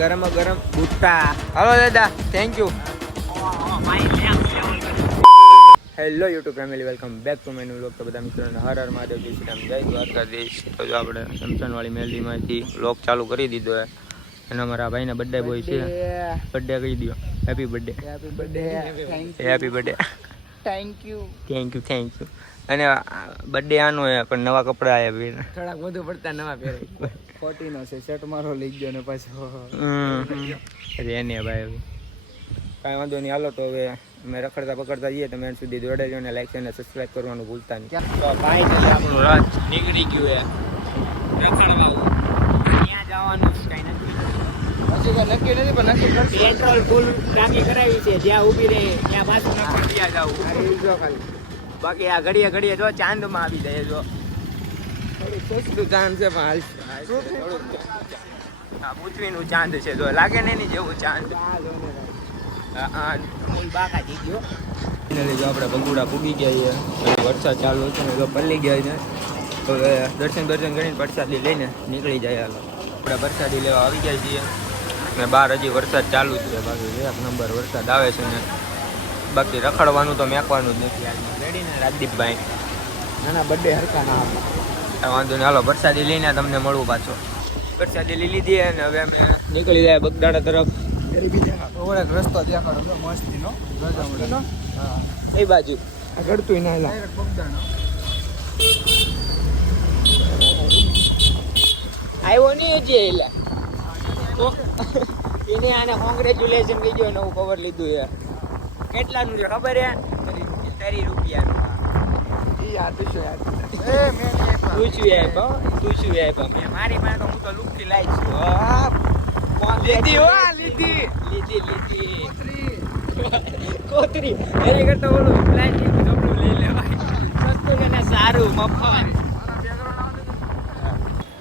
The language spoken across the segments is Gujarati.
ગરમ ગરમ બુટ્ટા. હાલો દાદા, thank you. Hello YouTube family, welcome back to my new vlog. તો બધા મિત્રોને હર હર મહાદેવ, જય શ્રી રામ, જય દ્વારકાધીશ. તો જો આપણે સમસનવાળી મેલડીમાંથી વ્લોગ ચાલુ કરી દીધો છે અને અમારા ભાઈના બર્થડે બોય છે. બર્થડે કહી દો. Happy birthday. Happy birthday. Happy birthday. Thank you. Thank you, thank you. અને બર્થડે આનો હે પણ નવા કપડા આવ્યા થોડાક વધુ પડતા નવા પહેરાય. 40 નો છે શર્ટ મારો લઈ ગયો ને પાછો એને ભાઈ કાંઈ વાંધો નહીં. હાલો તો હવે અમે રખડતા પકડતા જઈએ. તમે એન્ડ સુધી જોડાઈ અને લાઈક અને સબસ્ક્રાઈબ કરવાનું ભૂલતા નહીં. તો ભાઈ આપણું રાત નીકળી ગયું હે રખડવા. ત્યાં જવાનું કાંઈ નથી, હજી કાંઈ નક્કી નથી પણ નક્કી કરશું. પેટ્રોલ ફૂલ ટાંકી કરાવી છે, જ્યાં ઊભી રહે ત્યાં પાછું નક્કી ત્યાં જવું. ખાલી બાકી આ ઘડીએ ઘડીએ જો ચાંદમાં આવી જાય. જો થોડું સસ્તું ચાંદ છે પણ હા પૃથ્વીનું ચાંદ છે. જો લાગે ને એની જેવું ચાંદ. બાકા થઈ ગયો. જો આપણે ભગુડા પૂગી ગયા છીએ અને વરસાદ ચાલુ છે ને જો પલ્લી ગયા છે. તો દર્શન કરીને પ્રસાદી લઈને નીકળી જાય. હાલો આપણે પ્રસાદી લેવા આવી ગયા છીએ ને બહાર હજી વરસાદ ચાલુ છે. બાકી એક નંબર વરસાદ આવે છે ને બાકી રખડવાનું તો મેકવાનું જ નથી. આજમાં રેડી ને રાજદીપભાઈ? નાના બર્થડે હરકા ના આપવા વાંધો નહીં. હાલો પ્રસાદી લઈને તમને મળવું પાછો. પ્રસાદી લઈ લીધી અને હવે અમે નીકળી જાય બગદાણા તરફ. રસ્તો દેખાડો મસ્તીનો. કઈ બાજુ આ ગળતું ના આવ્યો નહીં હજી એને આને કોંગ્રેચ્યુલેશન કહી ગયો. નવું કવર લીધું છે. કેટલાનું છે ખબર હે? 30 રૂપિયાનું. મારી પાસે તો હું તો લુકથી લાવી છું. કોતરી એની કરતા ઓલું પ્લાસ્ટિક કપડું લઈ લેવાય. સસ્તું ને સારું મફત.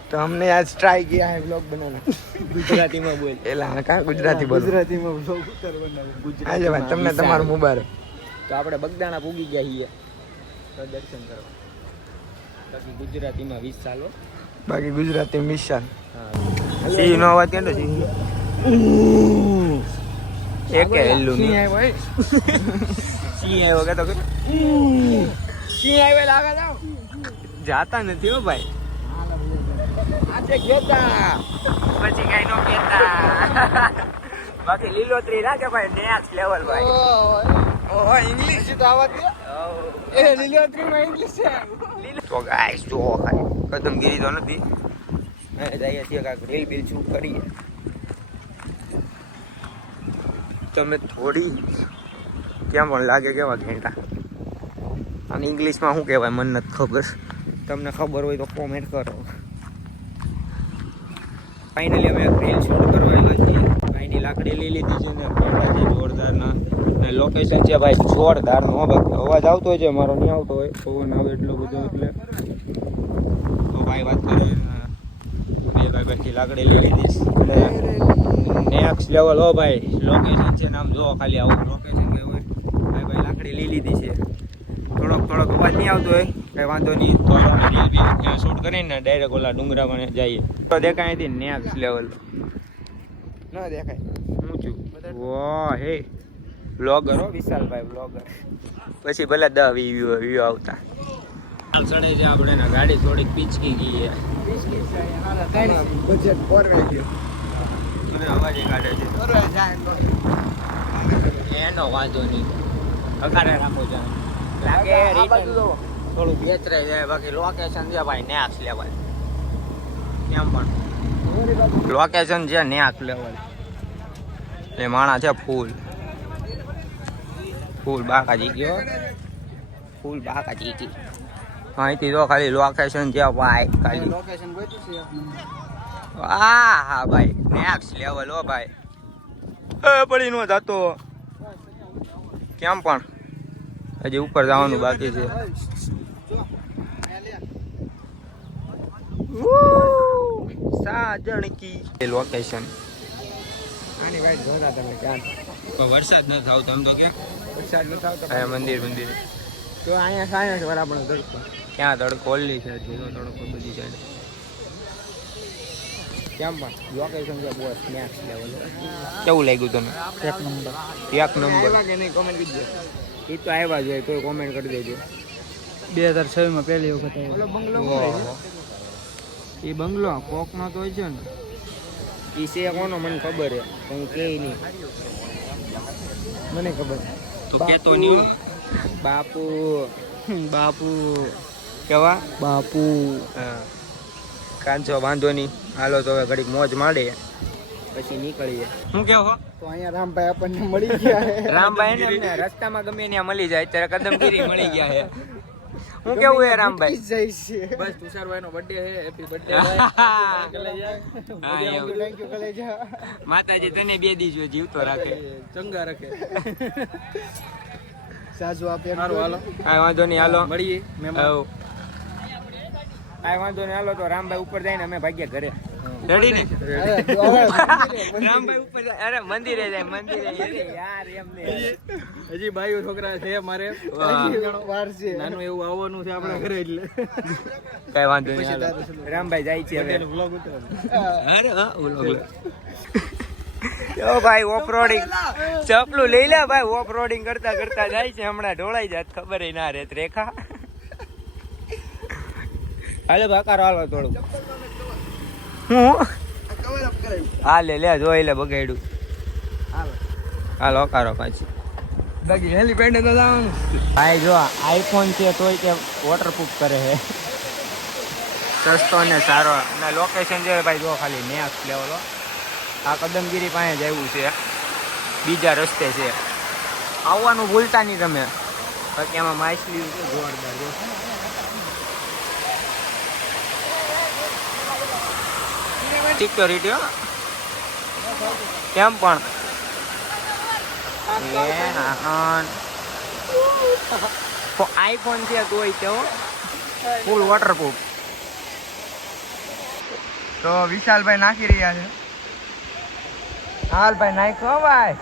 તો हमने आज ट्राई किया है व्लॉग बनाना. ગુજરાતીમાં બોલ. એલા કા ગુજરાતી બોલ. ગુજરાતીમાં વ્લોગ ઉતારવાનો. આજે ભાઈ તમને તમારું મુબારક. તો આપણે બગદાણા પૂગી ગયા છીએ તો દર્શન કરવા. બાકી ગુજરાતીમાં 20 સાલો. બાકી ગુજરાતી મિશાલ. હા સી નો અવાજ કેતો છે? એક હેલ્લું નહીં આવ્યો. સી આવ્યો કેતો કે સી આવ્યો લાગે જાવ. જાતા નથી હો ભાઈ. આજે કેતા પછી કઈ નો કેતા. બાકી લીલોતરી રાખે ભાઈ. નેક્સ્ટ લેવલ ભાઈ. ઓહો ઇંગ્લિશ તો આવત છે. એ લીલોતરીમાં ઇંગ્લિશ છે. તો ગાઈસ જો ખાલી કદમગીરી તો નથી. હવે જઈએ છીએ કાંઈક રીલ બિલ શૂટ કરીએ. તમે થોડી કેમ પણ લાગે કેવા ઘેંટા. અને ઇંગ્લિશમાં શું કહેવાય મને નથી ખબર. તમને ખબર હોય તો કોમેન્ટ કરો. ફાઇનલી અમે રીલ શૂટ કરવા આવ્યા છીએ. ભાઈની લાકડી લઈ લીધી છે ને ઘેંટા છે જોરદારના. ને લોકેશન છે ભાઈ જોરદારનો. બાકી અવાજ આવતો હોય છે મારો નહીં આવતો હોય. પવન આવે એટલો બધો એટલે તો ભાઈ વાત કરે ભાઈ લાકડી લઈ લીધી અને નેક્સ્ટ લેવલ. હો ભાઈ લોકેશન છે ને આમ જો ખાલી આવું લોકેશન કે હોય. ભાઈ લાકડી લઈ લીધી છે. થોડોક અવાજ નહીં આવતો હોય કંઈ વાંધો નહીં. તો રીલ બી ત્યાં શૂટ કરીને ડાયરેક્ટ ઓલા ડુંગરા પણ જઈએ. તો દેખાય હતી નેક્સ્ટ લેવલ. ના દેખાય ઊંચું. વાહ હે બ્લોગર હો વિશાલભાઈ બ્લોગર. પછી ભલે 10-20 વ્યૂ આવતા. ચડે છે આપણે ને ગાડી થોડીક પીચકી ગઈ છે. બજેટ પરવાઈ ગયો અને અવાજ કાઢે છે. એનો વાંધો નહીં. અકારે રાખો જાય લાગે થોડું બેચરાઈ જાય. બાકી લોકેશન છે ભાઈ નેક્સ્ટ લેવલ. કેમ પણ લોકેશન છે નેક્સ્ટ લેવલ. એ માણા છે ફૂલ બાકાજી ગયો. ફૂલ બાકાજી ગઈ. અહીંથી તો ખાલી લોકેશન છે ભાઈ. ખાલી લોકેશન હા ભાઈ નેક્સ્ટ લેવલ. હો ભાઈ પડી નો જતો. કેમ પણ હજી ઉપર જવાનું બાકી છે. સાજણ કી લોકેશન આની વાઈટ જોતા તમે ક્યાં. વરસાદ નથી આવતો એમ તો ક્યાં વરસાદ નથી આવતો. મંદિર તો અહીંયા સાયન્સ વાળા પણ તડકો. ક્યાં તડકો ઓલી છે તડકો બધી સાઈડ. કેમ પણ લોકેશન છે બોસ નેક્સ્ટ લેવલ. કેવું લાગ્યું તને? એક નંબર. એક નંબર કે નહીં કોમેન્ટ કરજો. એ તો આવ્યા જોઈએ કોઈ કોમેન્ટ કરી દેજો. 2006 માં પહેલી વખત આવ્યો. બંગલો એ બંગલો કોકનો તો હોય છે ને એ છે કોનો મને ખબર છે પણ કે નહીં મને ખબર તો કેતો નહીં. બાપુ બાપુ કેવા બાપુ. હા કાંચો વાંધો નહીં હાલો તો હવે ઘડીક મોજ માંડે પછી નીકળીએ. શું કેવો તો અહીંયા રામભાઈ આપણને મળી ગયા છે. રામભાઈ ને રસ્તામાં ગમે ત્યાં મળી જાય અત્યારે કદમગીરી મળી ગયા છે. હું કેવું હે રામભાઈ? બસ તુષારભાઈ નો બર્થડે છે. હેપી બર્થડે થેન્ક યુ કલેજા. માતાજી તને 2 દિવસ જીવતો રાખે ચંગા રાખે. સાજુ આપે હાલો કાંઈ વાંધો નહીં હાલો મળીએ. કાંઈ વાંધો નહીં હાલો તો રામભાઈ ઉપર જાય ને અમે ભાગ્યા ઘરે. રેડી ને રામભાઈ ઉપર જાય. અરે મંદિરે જાય મંદિરે યાર એમને હજી ભાઈઓ છોકરા છે મારે વાર છે. નાનું એવું આવવાનું છે આપણા ઘરે એટલે કઈ વાંધો નહીં રામભાઈ જાય છે હવે. અરે હા ઓ ભાઈ ઓફરોડિંગ ચપલું લઈ લે ભાઈ. ઓફરોડિંગ કરતા કરતા જાય છે હમણાં ઢોળાઈ જાત ખબર ના રહેત રેખા. હાલો ભાકારો હાલો થોડું હું હા લે જોઈ લે બગાડ્યું. હાલો કારો પાછી બાકી હેલીપેડ તો જવાનું ભાઈ. જો આઈફોન છે તોય કે વોટરપ્રૂફ કરે છે. સસ્તો ને સારો અને લોકેશન છે ભાઈ જો ખાલી નેક્સ્ટ લેવલ. આ કદમગીરી પાસે જ આવ્યું છે બીજા રસ્તે છે. આવવાનું ભૂલતા નહીં તમે. બાકી એમાં માછલી છે જોરદાર. સિક્યોરિટી કેમ પણ આઈફોન છે તોય તે ફૂલ વોટરપ્રૂફ. તો વિશાલભાઈ નાખી રહ્યા છે. હાલ ભાઈ નાખો ભાઈ.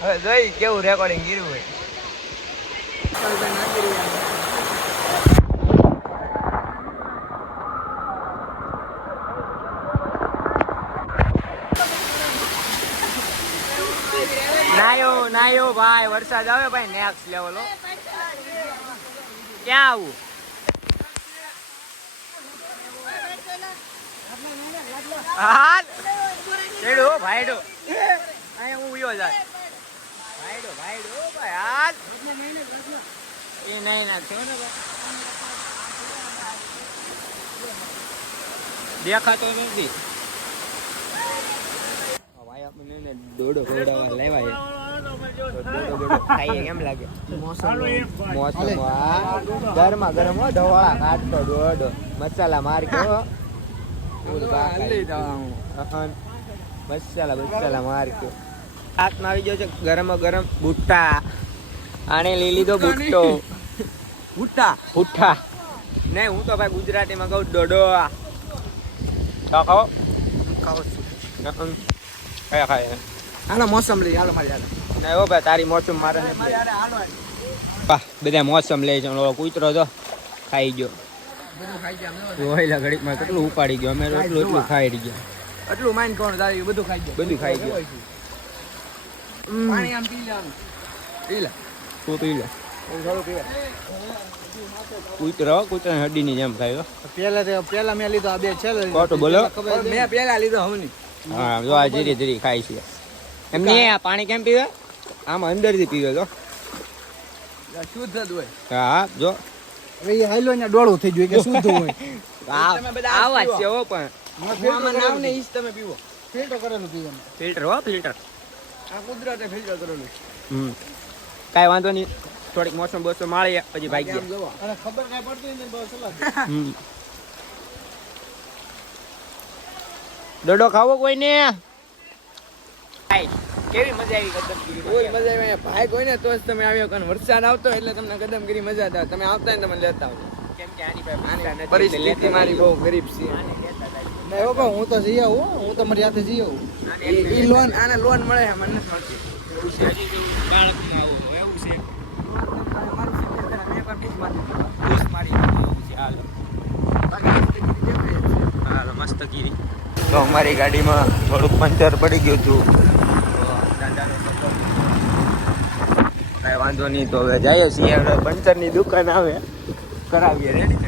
હવે જોઈ કેવું રેકોર્ડિંગ કર્યું હોય. વિશાલભાઈ નાખી રહ્યા છે. નાયો ભાઈ વરસાદ આવે ભાઈ નેક્સ્ટ લેવલ. ક્યાં આવું હાલ ભાઈડો અહીંયા હું ઉયો જાય ભાઈડો ભાઈ હાલ એ નહીં નાખ્યો ને દેખાતો નથી. ભાઈ આપણને દોડો ખવડાવવા લેવાય દોડો ખાઈએ કેમ લાગે? મોસમ ગરમા ગરમ હો ધવાળા કાઢતો દોડો મસાલા માર કે મસાલા માર કે હાથમાં આવી ગયો છે ગરમા ગરમ ભૂટ્ટા. આને લઈ લીધો ભૂટ્ટો. ભૂટ્ટા નહીં હું તો ભાઈ ગુજરાતીમાં કહું દોડો. ખાઓ કયા ખાય હાલો મોસમ લઈ હાલો મારી હાલો. ના હો ભાઈ તારી મોસમ મારે નથી. બધા મોસમ લે છે. કૂતરો તો ખાઈ ગયો. રોહિલા ઘડીકમાં કેટલું ઉપાડી ગયો. અમે એટલું ખાઈ ગયા. એટલું માઇન્ડ કોણ તારી બધું ખાઈ ગયો. બધું ખાઈ ગયો. પાણી આમ પી લેવાનું. પી લે તું પી લે. કૂતરાની હડ્ડીની જેમ ખાય. પેલા મેં લીધો આ બે છે બોલો મેં પેલા લીધો હમની. હા જો આ ધીરે ધીરે ખાય છે. એમને આ પાણી કેમ પીવે? આમ અંદરથી પીવે તો શુદ્ધ જ હોય. હા જો હવે એ હાલો ને ડોળું થઈ ગયું કે શુદ્ધ હોય. આવા છે હો પણ આમાં નામ ને ઈજ તમે પીવો. ફિલ્ટર કરેલું પીવાનું. ફિલ્ટર હો ફિલ્ટર. આ કુદરતે ફિલ્ટર કરેલું. કાંઈ વાંધો નહીં. થોડીક મોસમ બોસમ માળી પછી ભાગી ગયા. અને ખબર કાંઈ પડતી નથી બસ સલાહ. ડોડો ખાવો કોઈને? કેવી મજા આવી કદમગીરી? કોઈ મજા આવી ભાઈ કોઈ ને તો જ તમે આવ્યો કારણ વરસાદ આવતો એટલે તમને કદમગીરી મજા આવે. તમે આવતા ને તમે લેતા આવજો. કેમ કે આની પાસે પરિસ્થિતિ મારી બહુ ગરીબ છે. નહીં હો હું તો જઈ આવું. હું તો મારી હાથે જઈ આવું. ઈ લોન આને લોન મળે છે મને નથી મળતી. બાળકમાં આવો એવું છે. મસ્ત કીધી. તો અમારી ગાડીમાં થોડુંક પંચર પડી ગયું હતું, તો દાદાનો સપોર્ટ કાંઈ વાંધો નહીં. તો હવે જઈએ છીએ, હવે પંચરની દુકાન આવે કરાવીએ. રેડી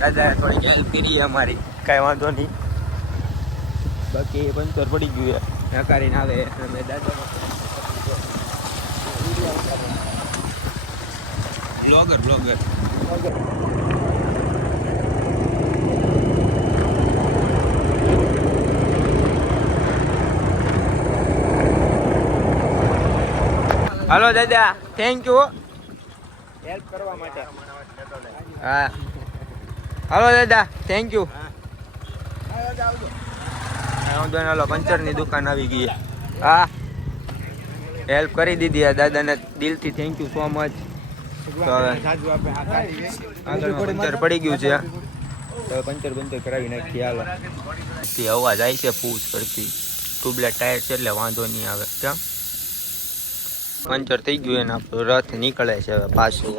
દાદાએ થોડીક હેલ્પ કરી અમારી, કાંઈ વાંધો નહીં. બાકી પંચર પડી ગયું છે, નકારીને આવે અમે દાદાનો બ્લોગર હાલો દાદા, થેન્ક યુ હેલ્પ કરવા માટે. હા હાલો દાદા, થેન્ક યુ. હાલો, પંચરની દુકાન આવી ગઈ. હા, હેલ્પ કરી દીધી આ દાદાને, દિલથી થેન્ક યુ સો મચ. તો હવે પંચર પડી ગયું છે, તો પંચર કરાવી નાખીએ. હાલો, અવાજ આવી છે ફૂસ કરતી. ટ્યુબલેટ ટાયર છે એટલે વાંધો નહીં આવે. કેમ પંચર થઈ ગયું એને આપણું રથ નીકળે છે હવે પાછું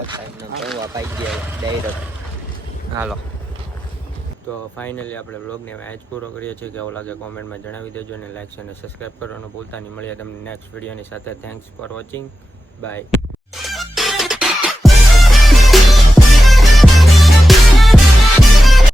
પાઈ ગયા ડાયરેક્ટ. હાલો, તો ફાઇનલી આપણે વ્લોગને હવે જ પૂરો કરીએ છીએ. કેવો લાગે કોમેન્ટમાં જણાવી દેજો, અને લાઈક અને સબસ્ક્રાઈબ કરવાનું ભૂલતા નહીં. મળીએ તમને નેક્સ્ટ વિડીયોની સાથે. Thanks for watching, by.